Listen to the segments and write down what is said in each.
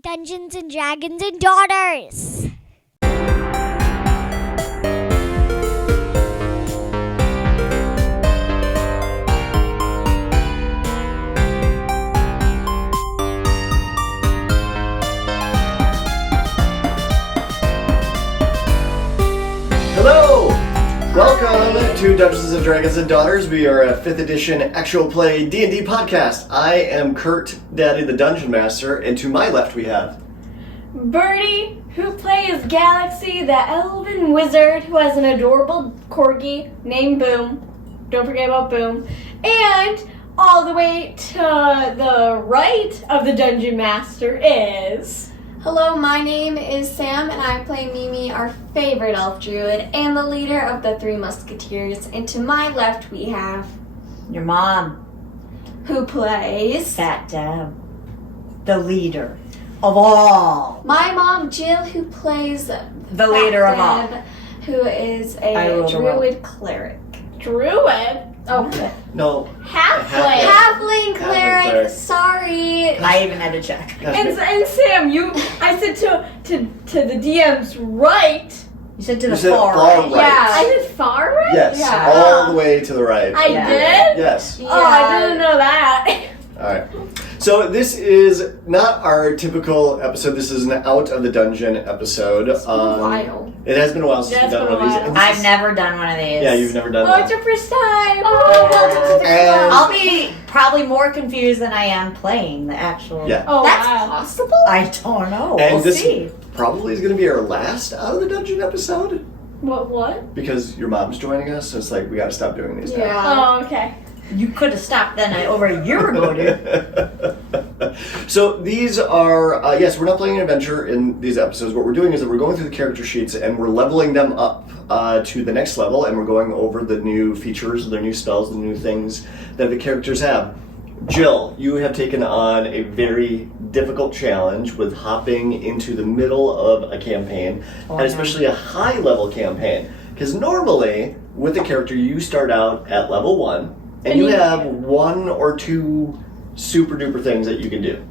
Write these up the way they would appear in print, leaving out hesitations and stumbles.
Dungeons and Dragons and Daughters. Hello! Welcome to Dungeons and Dragons and Daughters. We are a 5th edition actual play D&D podcast. I am Kurt, Daddy the Dungeon Master, and to my left we have... Birdie, who plays Galaxy, the elven wizard who has an adorable corgi named Boom. Don't forget about Boom. And all the way to the right of the Dungeon Master is... Hello, my name is Sam, and I play Mimi, our favorite elf druid, and the leader of the Three Musketeers. And to my left, we have... Your mom. Who plays... Fat Deb. The leader of all. My mom, Jill, who plays... The leader of all. Who is a druid cleric. Druid? Oh, No. Halfling. halfling cleric. Sorry. I even had to check. And Sam, I said to the DM's right. You said to You the said far far right. right. Yeah. I said far right? Yes, Yeah. all the way to the right. I Yeah. did? Yes. Oh, I didn't know that. Alright. So this is not our typical episode. This is an Out of the Dungeon episode. It's been a while. It has been a while since Yeah, we've it's done been one of a these. while. And this I've is- never done one of these. Yeah, you've never done Oh, that. it's your first time. Oh, welcome to the And- I'll be probably more confused than I am playing the actual... Yeah. Oh, That's wow. possible? I don't know. And we'll this see. probably is going to be our last Out of the Dungeon episode. What? Because your mom's joining us, so it's like, we gotta stop doing these now. Yeah. Oh, okay. You could have stopped then over a year ago, dude. So these are, yes, we're not playing an adventure in these episodes. What we're doing is that we're going through the character sheets and we're leveling them up to the next level, and we're going over the new features, the new spells, the new things that the characters have. Jill, you have taken on a very difficult challenge with hopping into the middle of a campaign, Oh, and especially a high-level campaign. Because normally, with a character, you start out at level 1, and you have 1 or 2 super-duper things that you can do.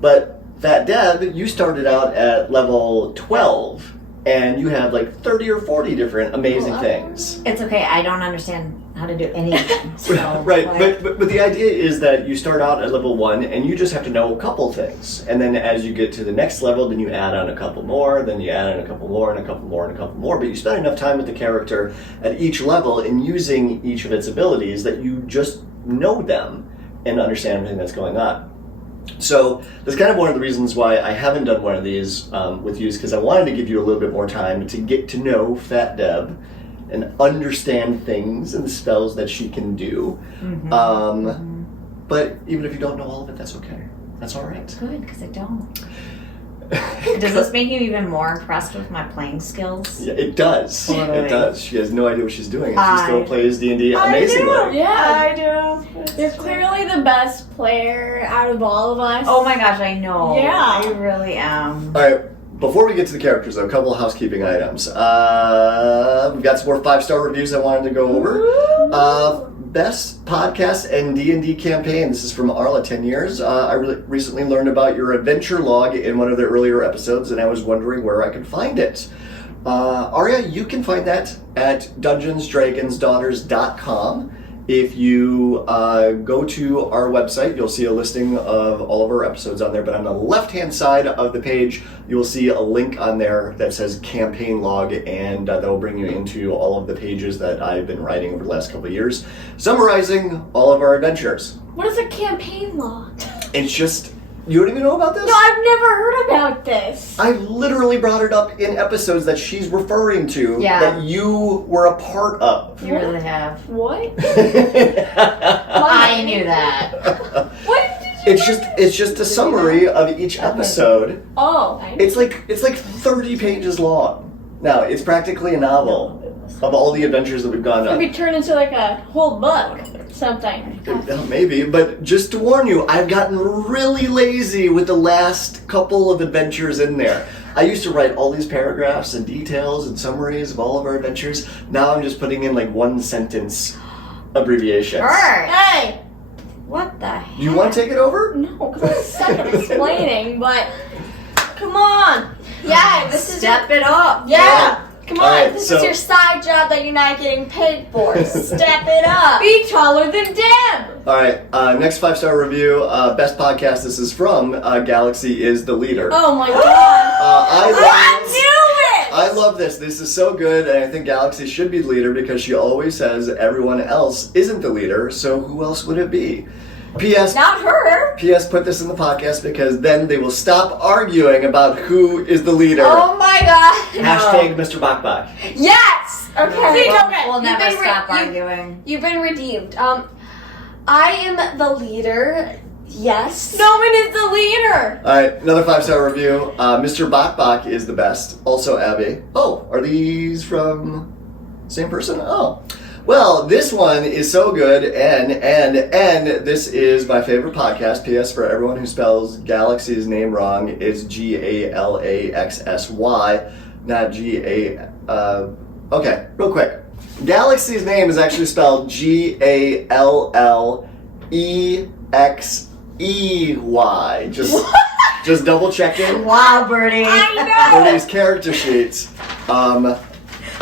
But Fat Deb, you started out at level 12, and you have like 30 or 40 different amazing things. It's okay. I don't understand how to do anything. So, Right, like, but the idea is that you start out at level 1 and you just have to know a couple things. And then as you get to the next level, then you add on a couple more, then you add on a couple more, and a couple more, and a couple more. But you spend enough time with the character at each level in using each of its abilities that you just know them and understand everything that's going on. So that's kind of one of the reasons why I haven't done one of these with you, is because I wanted to give you a little bit more time to get to know Fat Deb and understand things and the spells that she can do. But even if you don't know all of it, that's okay. That's all right. good, because I don't. Does this make you even more impressed with my playing skills? Yeah, it does. Totally. It does. She has no idea what she's doing, and she still plays D&D amazingly. I do. Yeah, I do. You're clearly the best player out of all of us. Oh my gosh, I know. Yeah. I really am. All right, before we get to the characters, though, a couple of housekeeping items. We've got some more 5-star reviews I wanted to go over. Best podcast and D&D campaign. This is from Arla, 10 years. I recently learned about your adventure log in one of the earlier episodes, and I was wondering where I could find it. Arya, you can find that at dungeonsdragonsdaughters.com. If you go to our website, you'll see a listing of all of our episodes on there, but on the left-hand side of the page, you will see a link on there that says campaign log, and that will bring you into all of the pages that I've been writing over the last couple of years, summarizing all of our adventures. What is a campaign log? It's just, you don't even know about this? No, I've never heard about this. I literally brought it up in episodes that she's referring to, Yeah. that you were a part of. You really have. What? I knew that. What did you It's just a summary of each episode. Oh. It's like 30 pages long. Now, it's practically a novel of all the adventures that we've gone Could be on. turned into like a whole book or something. Well, maybe, but just to warn you, I've gotten really lazy with the last couple of adventures in there. I used to write all these paragraphs and details and summaries of all of our adventures. Now I'm just putting in like 1 sentence abbreviations. Alright. Hey! What the heck? Do you want to take it over? No, because I suck at explaining, but come on. Yeah, this is Step it up. Yeah. Come on, Alright, this so- is your side job that you're not getting paid for. Step it up. Be taller than Deb. All right, next 5-star review, best podcast. This is from Galaxy is the Leader. Oh my god. I love this. This is so good, and I think Galaxy should be the leader because she always says everyone else isn't the leader, so who else would it be? P.S. Not her. P.S. Put this in the podcast because then they will stop arguing about who is the leader. Oh my god. Hashtag Mr. Bok. Yes. Okay. See, We'll You've never been stop arguing. You've been redeemed. I am the leader. Yes. No one is the leader. All right, another 5-star review. Mr. Bok is the best. Also Abby. Oh, are these from same person? Oh. Well, this one is so good, and this is my favorite podcast. P.S. for everyone who spells Galaxy's name wrong, it's Galaxsy, not okay, real quick. Galaxy's name is actually spelled Gallexey. Just double checking. Wow, Birdie. I For these character sheets.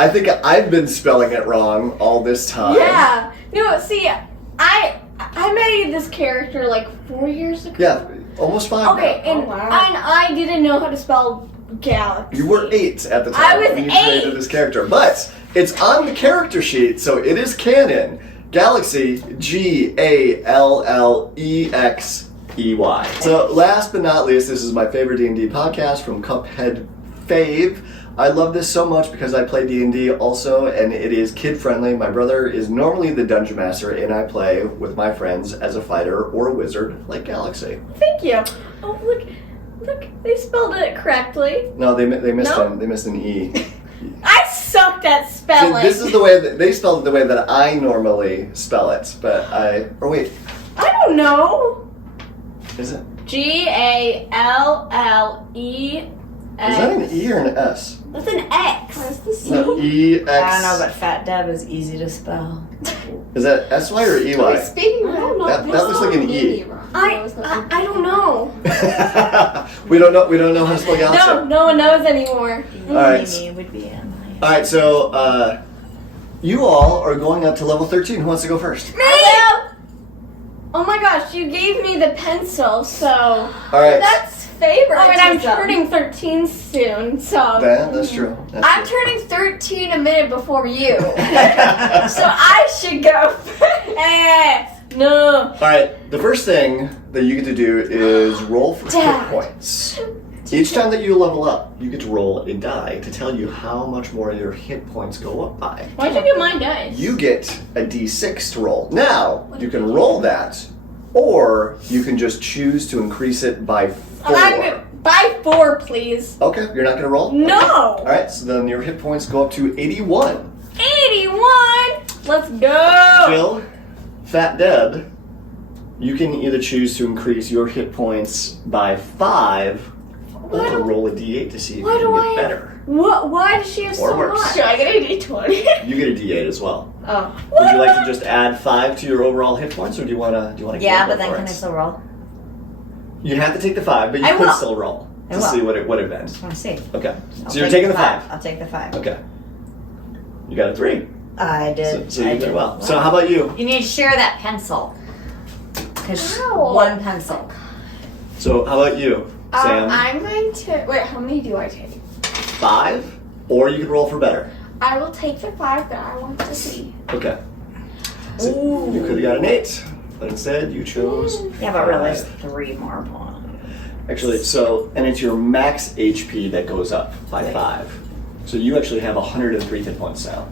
I think I've been spelling it wrong all this time. Yeah. No, see, I made this character like 4 years ago. Yeah, almost 5 Okay, now. and I didn't know how to spell Galaxy. You were 8 at the time I was when you 8. created this character. But it's on the character sheet, so it is canon. Galaxy, Gallexey. So last but not least, this is my favorite D&D podcast from Cuphead Fave. I love this so much because I play D&D also, and it is kid-friendly. My brother is normally the dungeon master, and I play with my friends as a fighter or a wizard like Galaxy. Thank you. Oh, look, they spelled it correctly. No, they missed No? they missed an E. I sucked at See, spelling. this is the way that they spelled it the way that I normally spell it, but or wait, I don't know. is it? Galllex. Is that an E or an S? That's an X. Where's the C? No, E X. I don't know, but Fat Deb is easy to spell. Is that SY or EY? Speaking of That looks like an E. I don't know. we don't know how to spell Galaxy. No one knows anymore. All right. Mimi would be in my... All right, so you all are going up to level 13. Who wants to go first? Me! Oh my gosh, you gave me the pencil, so All right. That's favorite. and I'm turning 13 soon, so That's true. I'm turning 13 a minute before you. So I should go first. no. All right. The first thing that you get to do is roll for hit Dad. points. Each time that you level up, you get to roll a die to tell you how much more your hit points go up by. Why'd you get my dice? You get a d6 to roll. Now, you can roll that, or you can just choose to increase it by 4. By 4, please. Okay, you're not going to roll? No. All right, so then your hit points go up to 81. 81. Let's go. Jill, Fat Deb, you can either choose to increase your hit points by 5, or roll a d8 to see if you Why can do get I- better. What? Why does she have Or so worse. much? Should I get a D20? You get a d8 as well. Oh. Would you like to just add 5 to your overall hit points, or do you want to? Yeah, but then can I still roll? You have to take the 5, but you I could will. still roll I to will. see what it would have been. I want to see. Okay, I'll so you're take taking the 5. I'll take the 5. Okay, you got a 3. I did. So you I did did well. So how about you? You need to share that pencil. Because Ow. one pencil. So how about you, Sam? I'm going to wait. How many do I take? 5, or you could roll for better. I will take the 5 that I want to see. Okay. So you could have got an 8, but instead you chose. Yeah, but really, it's 5. 3 more points. Actually, and it's your max HP that goes up by 5. So you actually have 103 hit points now.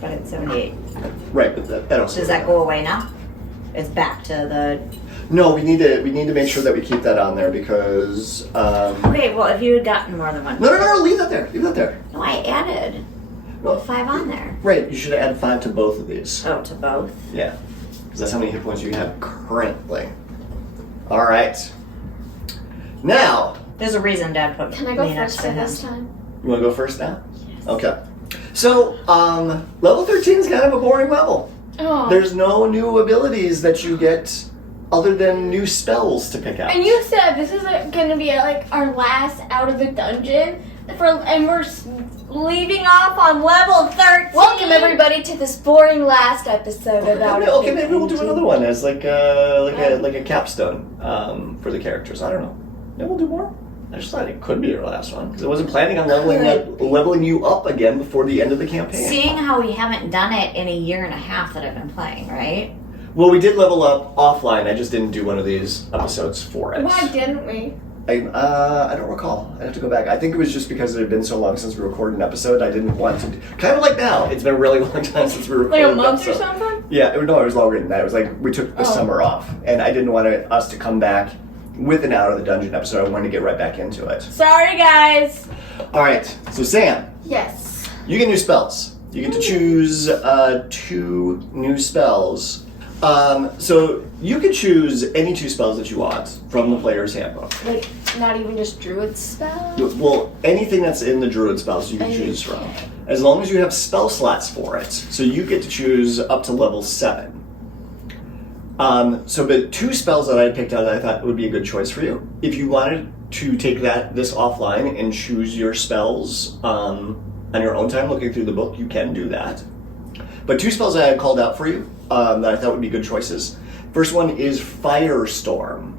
But it's 78. Right, but that also. Does that go away now? It's back to the... No, we need to make sure that we keep that on there because. Okay, well, if you had gotten more than one... No, leave that there. Leave that there. No, I added 5 on there. Right, you should add 5 to both of these. Oh, to both? Yeah, because that's how many hit points you have currently. All right. Now, There's a reason Dad put Can I go me next first to him. this time? you want to go first now? Yes. Okay. So, level 13 is kind of a boring level. Oh. There's no new abilities that you get other than new spells to pick out. And you said this is going to be like our last out of the dungeon, and we're leaving off on level 13. Welcome everybody to this boring last episode about Okay, maybe we'll do another one as like a capstone for the characters. I don't know. Maybe we'll do more. I just thought it could be your last one because I wasn't planning on leveling you up again before the end of the campaign. Seeing how we haven't done it in a year and a half that I've been playing, right? Well, we did level up offline. I just didn't do one of these episodes for it. Why didn't we? I don't recall. I'd have to go back. I think it was just because it had been so long since we recorded an episode. I didn't want to. Kind of like now. It's been a really long time since we recorded Like a an month or episode. something? Yeah, it was longer than that. It was like we took the summer off, and I didn't want us to come back with an Out of the Dungeon episode. I wanted to get right back into it. Sorry, guys. All right, so Sam, Yes. you get new spells. You get to choose 2 new spells. So you can choose any 2 spells that you want from the player's handbook. Like, not even just druid spell? Well, anything that's in the druid spells you can choose from, as long as you have spell slots for it. So you get to choose up to level 7. But 2 spells that I picked out that I thought would be a good choice for you. If you wanted to take this offline and choose your spells on your own time, looking through the book, you can do that. But 2 spells that I had called out for you that I thought would be good choices. First one is Firestorm.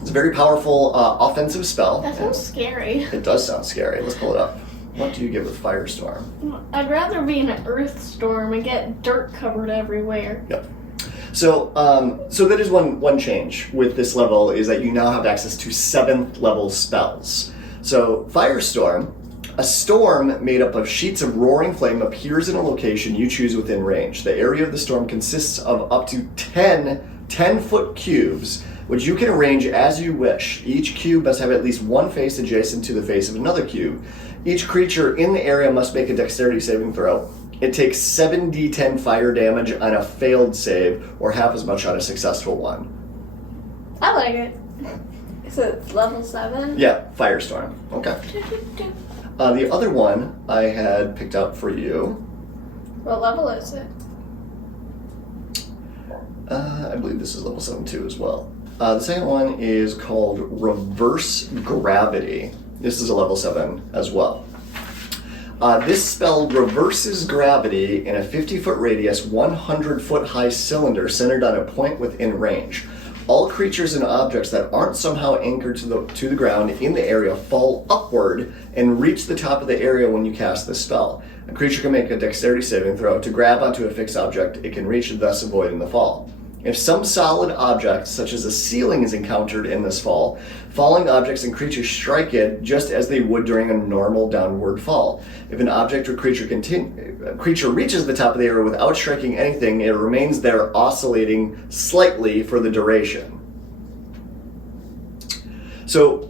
It's a very powerful offensive spell. That sounds scary. It does sound scary. Let's pull it up. What do you get with Firestorm? I'd rather be in an earth storm and get dirt covered everywhere. Yep. So that is one change with this level is that you now have access to 7th level spells. So Firestorm, a storm made up of sheets of roaring flame appears in a location you choose within range. The area of the storm consists of up to 10 10-foot cubes, which you can arrange as you wish. Each cube must have at least one face adjacent to the face of another cube. Each creature in the area must make a dexterity saving throw. It takes 7d10 fire damage on a failed save, or half as much on a successful one. I like it. So it's level 7? Yeah, Firestorm. Okay. The other one I had picked out for you, What level is it? I believe this is level 7 too as well. The second one is called Reverse Gravity. This is a level 7 as well. This spell reverses gravity in a 50-foot radius, 100-foot high cylinder centered on a point within range. All creatures and objects that aren't somehow anchored to the ground in the area fall upward and reach the top of the area when you cast this spell. A creature can make a dexterity saving throw to grab onto a fixed object it can reach, thus avoiding the fall. If some solid object, such as a ceiling, is encountered in this fall, falling objects and creatures strike it just as they would during a normal downward fall. If an object or creature reaches the top of the area without striking anything, it remains there oscillating slightly for the duration. So,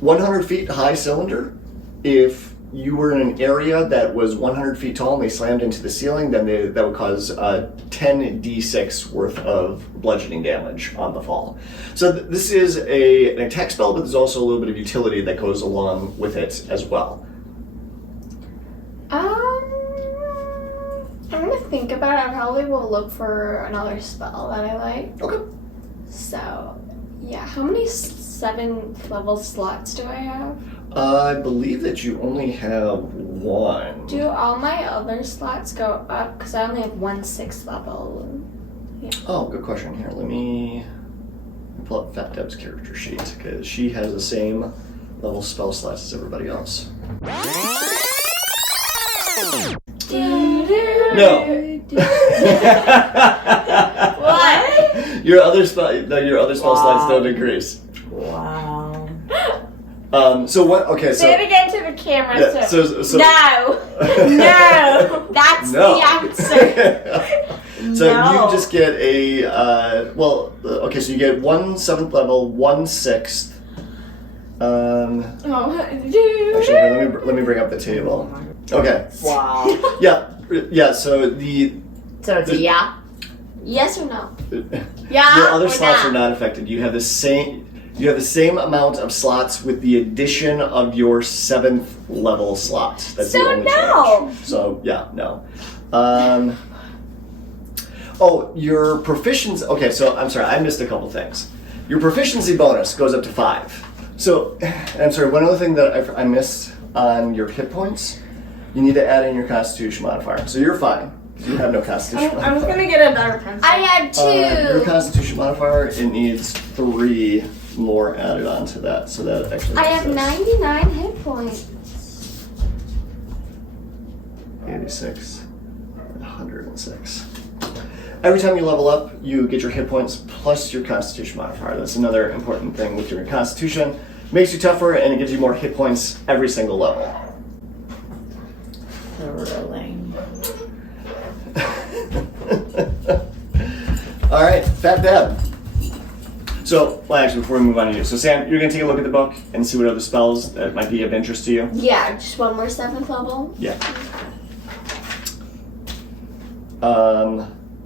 100 feet high cylinder, if you were in an area that was 100 feet tall and they slammed into the ceiling, then that would cause 10d6 worth of bludgeoning damage on the fall. So this is an attack spell, but there's also a little bit of utility that goes along with it as well. I'm gonna think about it. I probably will look for another spell that I like. Okay. So, yeah, how many 7th level slots do I have? I believe that you only have 1. Do all my other slots go up? Because I only have 1 6th level. Yeah. Oh, good question. Here, let me pull up Fat Deb's character sheet, because she has the same level spell slots as everybody else. No. What? Your other spell slots don't increase. Wow. So what? Okay, so Say it again to the camera. yeah, so No. No. That's No. the answer. So No. you just get a so you get 1 7th level, 1 6th. Actually, here, let me bring up the table. Okay. Wow. Yeah. So So it's a yeah? Yes or no? Yeah. your other or slots nah? are not affected. You have the same amount of slots with the addition of your 7th level slot. That's the So only no. change. So yeah, no. Oh, your proficiency. Okay, so I'm sorry, I missed a couple things. Your proficiency bonus goes up to 5. So, I'm sorry, one other thing that I missed on your hit points, you need to add in your Constitution modifier. So you're fine. You have no Constitution modifier. I was gonna get a better pencil. I had 2. Your Constitution modifier, it needs 3 more added on to that, so that actually I makes have sense. 99 hit points. 86, 106. Every time you level up, you get your hit points plus your Constitution modifier. That's another important thing with your Constitution. Makes you tougher, and it gives you more hit points every single level. Thrilling. All right, Fat Deb. So, well, actually, before we move on to you, so Sam, you're going to take a look at the book and see what other spells that might be of interest to you? Yeah, just one more 7th level. Yeah.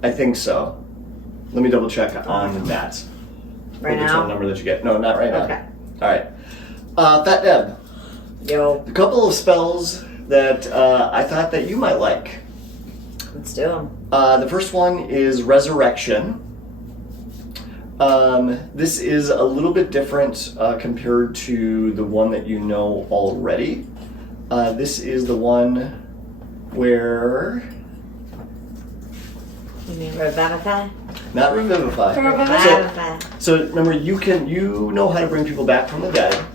I think so. Let me double check on that. Right The now? total number that you get. No, not right now. Okay. All right. Fat Deb. Yo, A couple of spells that I thought that you might like. let's do them. The first one is Resurrection. This is a little bit different compared to the one that you know already. This is the one where... You mean Revivify? Not Revivify. Revivify. So remember, you know how to bring people back from the dead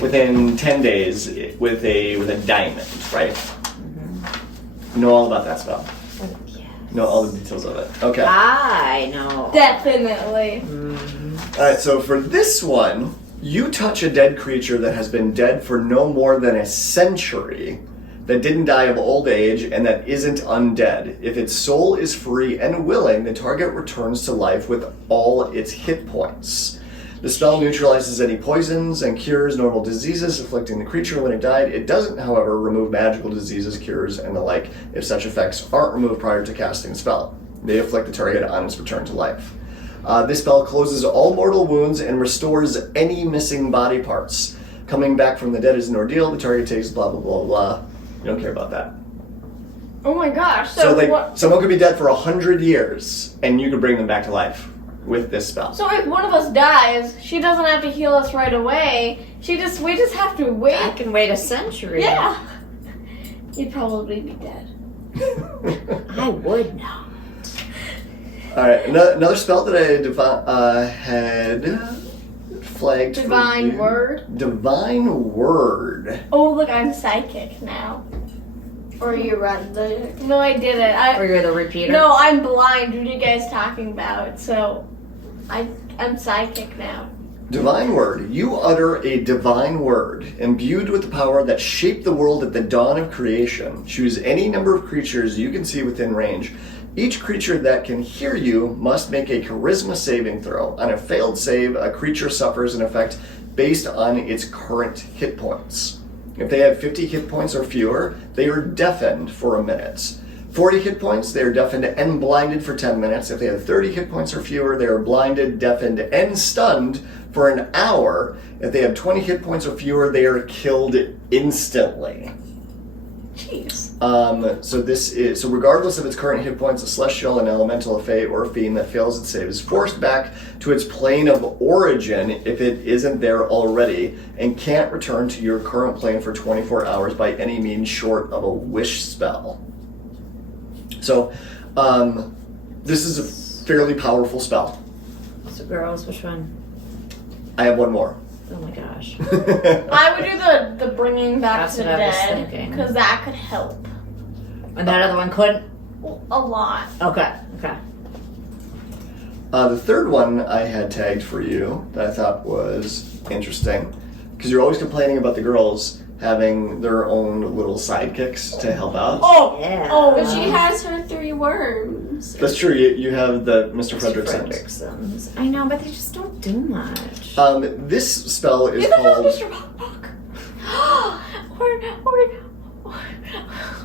within 10 days with a diamond, right? Mm-hmm. You know all about that spell. Yes. You know all the details of it. Okay. I know. Definitely. Mhm. All right. So for this one, you touch a dead creature that has been dead for no more than a century, that didn't die of old age, and that isn't undead. If its soul is free and willing, the target returns to life with all its hit points. The spell neutralizes any poisons and cures normal diseases afflicting the creature when it died. It doesn't, however, remove magical diseases, cures, and the like if such effects aren't removed prior to casting the spell. They afflict the target on its return to life. This spell closes all mortal wounds and restores any missing body parts. Coming back from the dead is an ordeal. The target takes blah, blah, blah, blah. You don't care about that. Oh my gosh. So, like, what? someone could be dead for 100 years, and you could bring them back to life with this spell. So if one of us dies, she doesn't have to heal us right away. We just have to wait. I can wait a century. Yeah. You'd probably be dead. I would not. All right, another spell that I had flagged for Divine you. Word. Divine Word. Oh, look, I'm psychic now. Or you read the... No, I didn't. Or you're the repeater? No, I'm blind. What are you guys talking about? So, I'm psychic now. Divine Word. You utter a divine word, imbued with the power that shaped the world at the dawn of creation. Choose any number of creatures you can see within range. Each creature that can hear you must make a charisma saving throw. On a failed save, a creature suffers an effect based on its current hit points. If they have 50 hit points or fewer, they are deafened for a minute. 40 hit points, they are deafened and blinded for 10 minutes. If they have 30 hit points or fewer, they are blinded, deafened, and stunned for an hour. If they have 20 hit points or fewer, they are killed instantly. Jeez. So regardless of its current hit points, a celestial, an elemental, a fae, or a fiend that fails its save is forced back to its plane of origin if it isn't there already, and can't return to your current plane for 24 hours by any means short of a wish spell. So, this is a fairly powerful spell. So girls, which one? I have one more. Oh my gosh. I would do the bringing back That's the what I was dead, thinking. because that could help And that other one couldn't? a lot. Okay. The third one I had tagged for you that I thought was interesting, because you're always complaining about the girls having their own little sidekicks to help out. Oh, Yeah. But she has her 3 worms. That's true. You have the Mr. Frederickson. Fredericksons. I know, but they just don't do much. This spell is you could called... Mr. Pop Pop.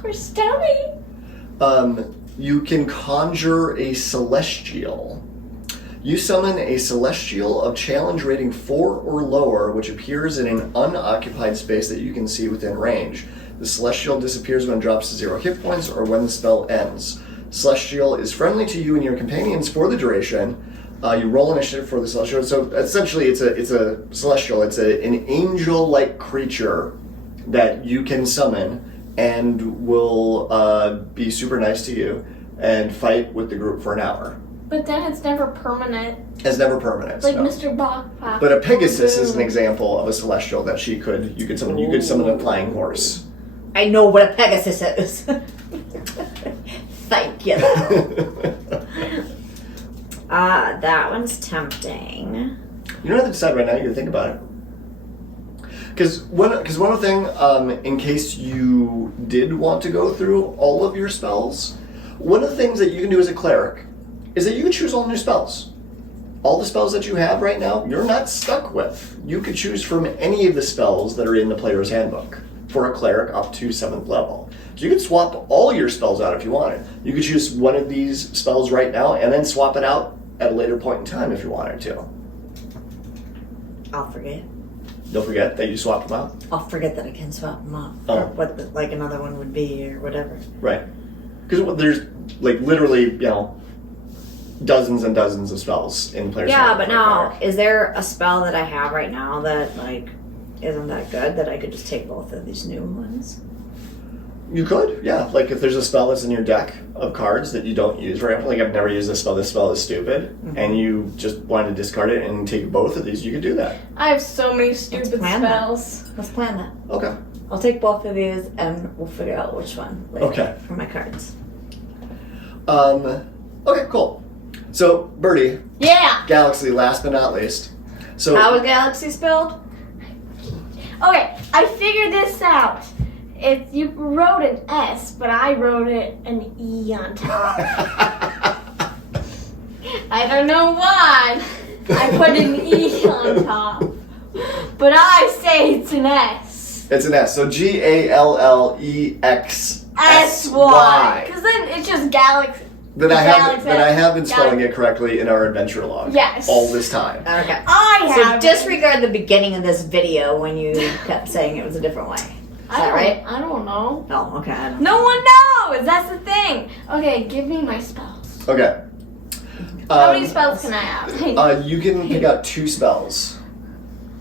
or Stommy. You can conjure a celestial. You summon a celestial of challenge rating 4 or lower, which appears in an unoccupied space that you can see within range. The celestial disappears when it drops to 0 hit points or when the spell ends. Celestial is friendly to you and your companions for the duration. You roll initiative for the Celestial. So essentially, it's a Celestial. It's an angel-like creature that you can summon and will be super nice to you and fight with the group for an hour. But then it's never permanent. It's never permanent. Like no. Mr. Bach. But a Pegasus is an example of a Celestial that you could summon. You could summon a flying horse. I know what a Pegasus is. Thank you. That one's tempting. You don't have to decide right now. You can think about it. Because one other thing, in case you did want to go through all of your spells, one of the things that you can do as a cleric is that you can choose all new spells. All the spells that you have right now, you're not stuck with. You could choose from any of the spells that are in the player's handbook for a cleric up to 7th level. So you could swap all your spells out if you wanted. You could choose one of these spells right now and then swap it out at a later point in time if you wanted to. I'll forget. Don't forget that you swapped them out. I'll forget that I can swap them up. Oh. Or what like another one would be or whatever. Right. Because there's like literally, dozens and dozens of spells in player's Yeah, handbook but for a now, cleric. is there a spell that I have right now that like isn't that good that I could just take both of these new ones? You could, yeah. Like if there's a spell that's in your deck of cards that you don't use very often, like I've never used this spell is stupid, and you just want to discard it and take both of these, you could do that. I have so many stupid plan that. spells. Let's plan that. Okay. I'll take both of these and we'll figure out which one later Okay. for my cards. Okay, cool. So, Birdie, Yeah. Galaxy, last but not least. So, How is Galaxy spelled? Okay, I figured this out. You wrote an S, but I wrote it an E on top. I don't know why I put an E on top, but I say it's an S. it's an S. So Gallexsy. S-Y. Because then it's just Galaxy. That I Galaxy. have been spelling it correctly in our adventure log. Yes. All this time. Okay. I So have. disregard the beginning of this video when you kept saying it was a different way. Is that right? I don't know. Oh, okay. I don't No one knows. That's the thing. Okay, give me my spells. Okay. How many spells can I have? You can pick out 2 spells.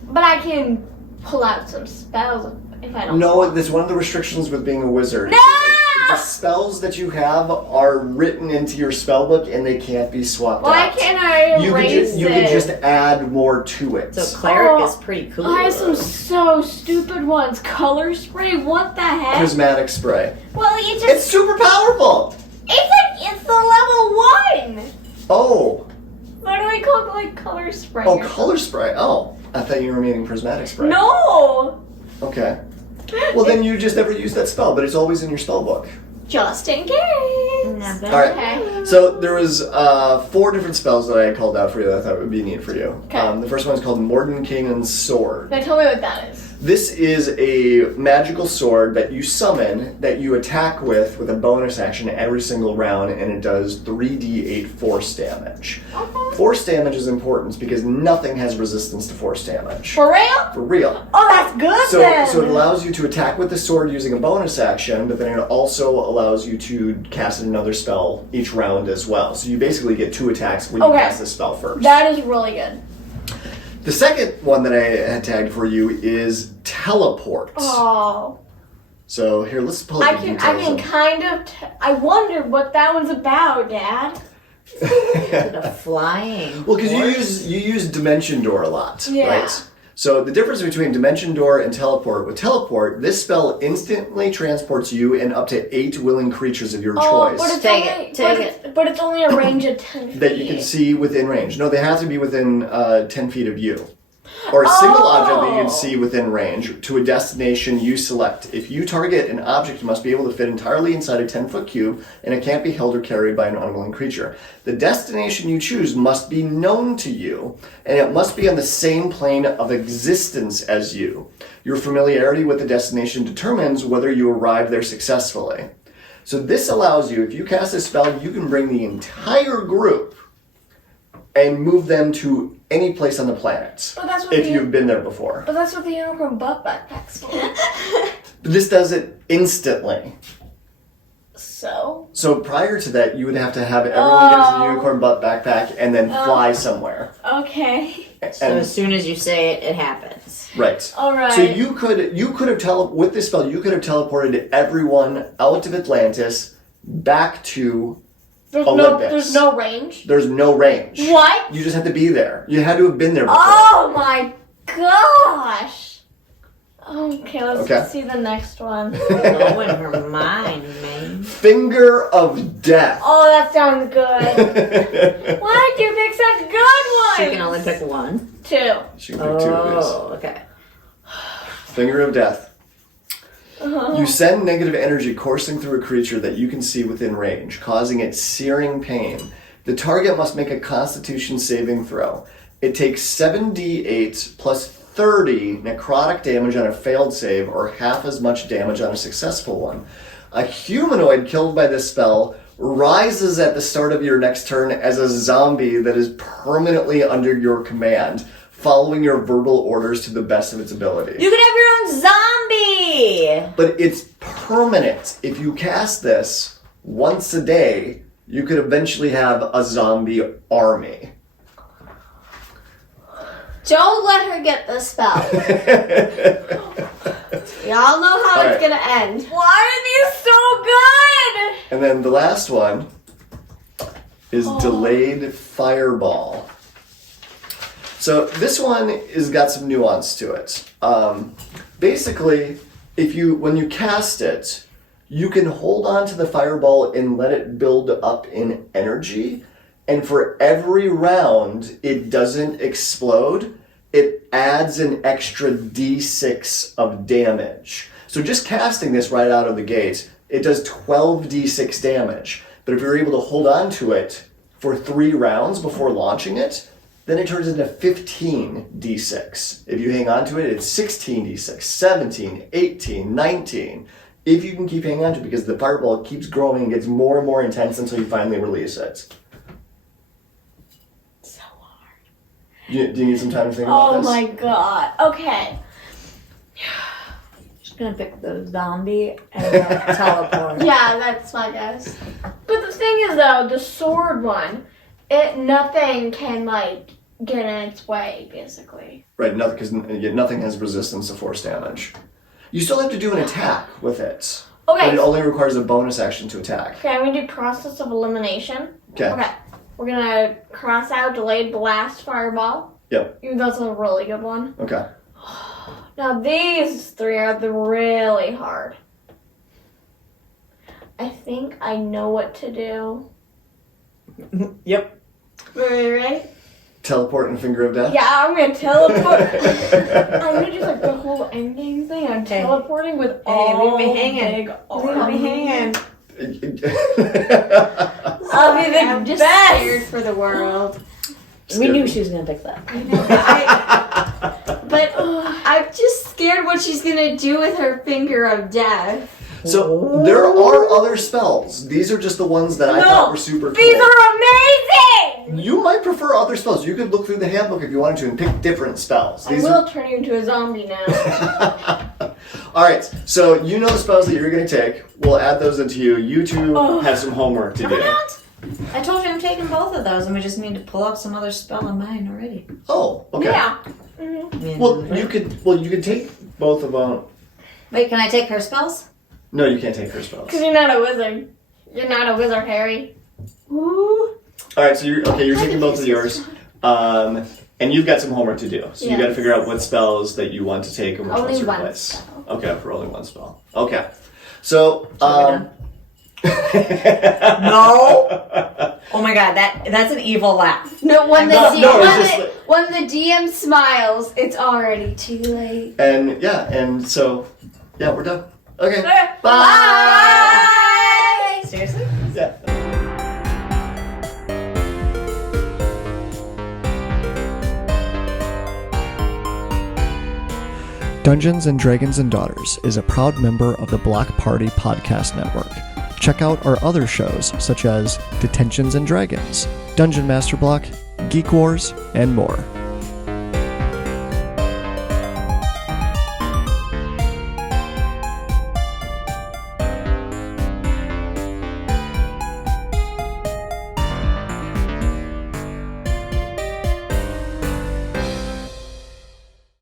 But I can pull out some spells if I don't. No, that's one of the restrictions with being a wizard. No! The spells that you have are written into your spellbook and they can't be swapped Why out. can't I You erase can it? just add more to it. So cleric Oh, is pretty cool. I have some so stupid ones. Color spray. What the heck? Prismatic spray. Well, you just. It's super powerful. It's the level 1. Oh. Why do I call it like color spray? Oh, or color spray. Oh, I thought you were meaning prismatic spray. something? No. Okay. Well, then you just never use that spell, but it's always in your spellbook. Just in case. Never. All right. Okay. So there was 4 different spells that I had called out for you that I thought would be neat for you. Okay. The first one is called Morton, Kanan's Sword. Now tell me what that is. This is a magical sword that you summon that you attack with a bonus action every single round, and it does 3d8 force damage. Okay. Force damage is important because nothing has resistance to force damage. For real? For real. Oh, that's good then. So it allows you to attack with the sword using a bonus action, but then it also allows you to cast another spell each round as well. So you basically get 2 attacks when you Okay. cast this spell first. That is really good. The second one that I had tagged for you is Teleport. Oh. So here, let's pull up I the can details. kind of. I wondered what that one's about, Dad. The flying. Well, because horse. you use Dimension Door a lot, Yeah. right? So the difference between Dimension Door and Teleport, with Teleport, this spell instantly transports you and up to 8 willing creatures of your choice But it's Take only, it, take but it's only a range of 10 feet. that you can see within range. No, they have to be within 10 feet of you. Or a single object that you can see within range to a destination you select. If you target an object, it must be able to fit entirely inside a 10-foot cube, and it can't be held or carried by an unwilling creature. The destination you choose must be known to you, and it must be on the same plane of existence as you. Your familiarity with the destination determines whether you arrive there successfully. So this allows you, if you cast a spell, you can bring the entire group and move them to any place on the planet But that's what if the, you've been there before. But that's what the unicorn butt backpack's for. But this does it instantly. So prior to that, you would have to have everyone get into the unicorn butt backpack and then fly somewhere. Okay. So as soon as you say it, it happens. Right. All right. So you could have with this spell, you could have teleported everyone out of Atlantis back to Olympus. There's no range. There's no range. What? You just have to be there. You had to have been there before. Oh my gosh. Okay, let's see the next one. Blowing her mind, man. Finger of Death. Oh, that sounds good. Why did you pick such good ones? She can only pick one. 2. She can pick 2 of these. Oh, okay. Finger of Death. You send negative energy coursing through a creature that you can see within range, causing it searing pain. The target must make a Constitution saving throw. It takes 7d8 plus 30 necrotic damage on a failed save, or half as much damage on a successful one. A humanoid killed by this spell rises at the start of your next turn as a zombie that is permanently under your command, following your verbal orders to the best of its ability. You can have your own zombie! But it's permanent. If you cast this once a day, you could eventually have a zombie army. Don't let her get the spell. Y'all know how it's gonna end. Why are these so good? And then the last one is Delayed Fireball. So this one has got some nuance to it. Basically, when you cast it, you can hold on to the fireball and let it build up in energy. And for every round it doesn't explode, it adds an extra d6 of damage. So just casting this right out of the gate, it does 12d6 damage. But if you're able to hold on to it for 3 rounds before launching it, then it turns into 15d6. If you hang on to it, it's 16d6, 17, 18, 19. If you can keep hanging on to it, because the fireball keeps growing and gets more and more intense until you finally release it. Do you need some time to think about this? Oh my god. Okay. Just gonna pick the zombie and teleport. Yeah, that's my guess. But the thing is though, the sword one, nothing can get in its way, basically. Right, because nothing has resistance to force damage. You still have to do an attack with it. Okay. But it only requires a bonus action to attack. Okay, I'm gonna do process of elimination. Okay. We're gonna cross out delayed blast fireball. Yep. Even though it's a really good one. Okay. Now these 3 are really hard. I think I know what to do. Yep. Ready? Teleport and Finger of Death? Yeah, I'm gonna teleport. I'm gonna do the whole ending thing. I'm teleporting with all leave me hanging. big Leave me hanging. I'll be the I'm just best. scared for the world. We knew she was gonna pick that. But I'm just scared what she's gonna do with her Finger of Death. So there are other spells. These are just the ones that I thought were super cool. These are amazing! You might prefer other spells. You could look through the handbook if you wanted to and pick different spells. I will turn you into a zombie now. Alright, so you know the spells that you're going to take. We'll add those into you. You two have some homework to do. I told you I'm taking both of those, and we just need to pull up some other spell of mine already. Oh, okay. Yeah. Well, you could take both of them. Wait, can I take her spells? No, you can't take her spells. Because you're not a wizard. You're not a wizard, Harry. Ooh. Alright, so you're taking both of yours. And you've got some homework to do. So you got to figure out what spells that you want to take and which ones to replace. Okay, for only one spell. Okay. So, No. Oh my god, that's an evil laugh. No, when the No, DM smiles, it's already too late. And we're done. Okay. Bye! Bye! Seriously? Yeah. Dungeons and Dragons and Daughters is a proud member of the Block Party Podcast Network. Check out our other shows such as Detentions and Dragons, Dungeon Master Block, Geek Wars, and more.